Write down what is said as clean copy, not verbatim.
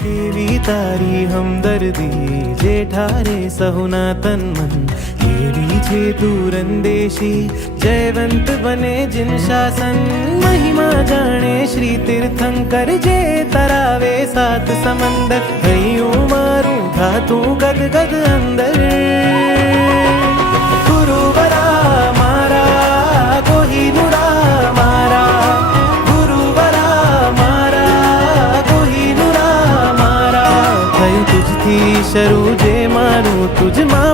કેવી તારી હમદર્દી જે ઠારે સહુના તન મન કેવી છે તું રંદેશી જયવંત બને जिन शासन महिमा जाने श्री तीर्थंकर जे तरावे सात समंदर हयूं मारूं धातु गद गद अंदर गुरुवरा मारा कोहिनूरा मारा गुरुवरा मारा कोहिनूरा मारा થયું તુજથી શરૂ જે મારું તુજમાં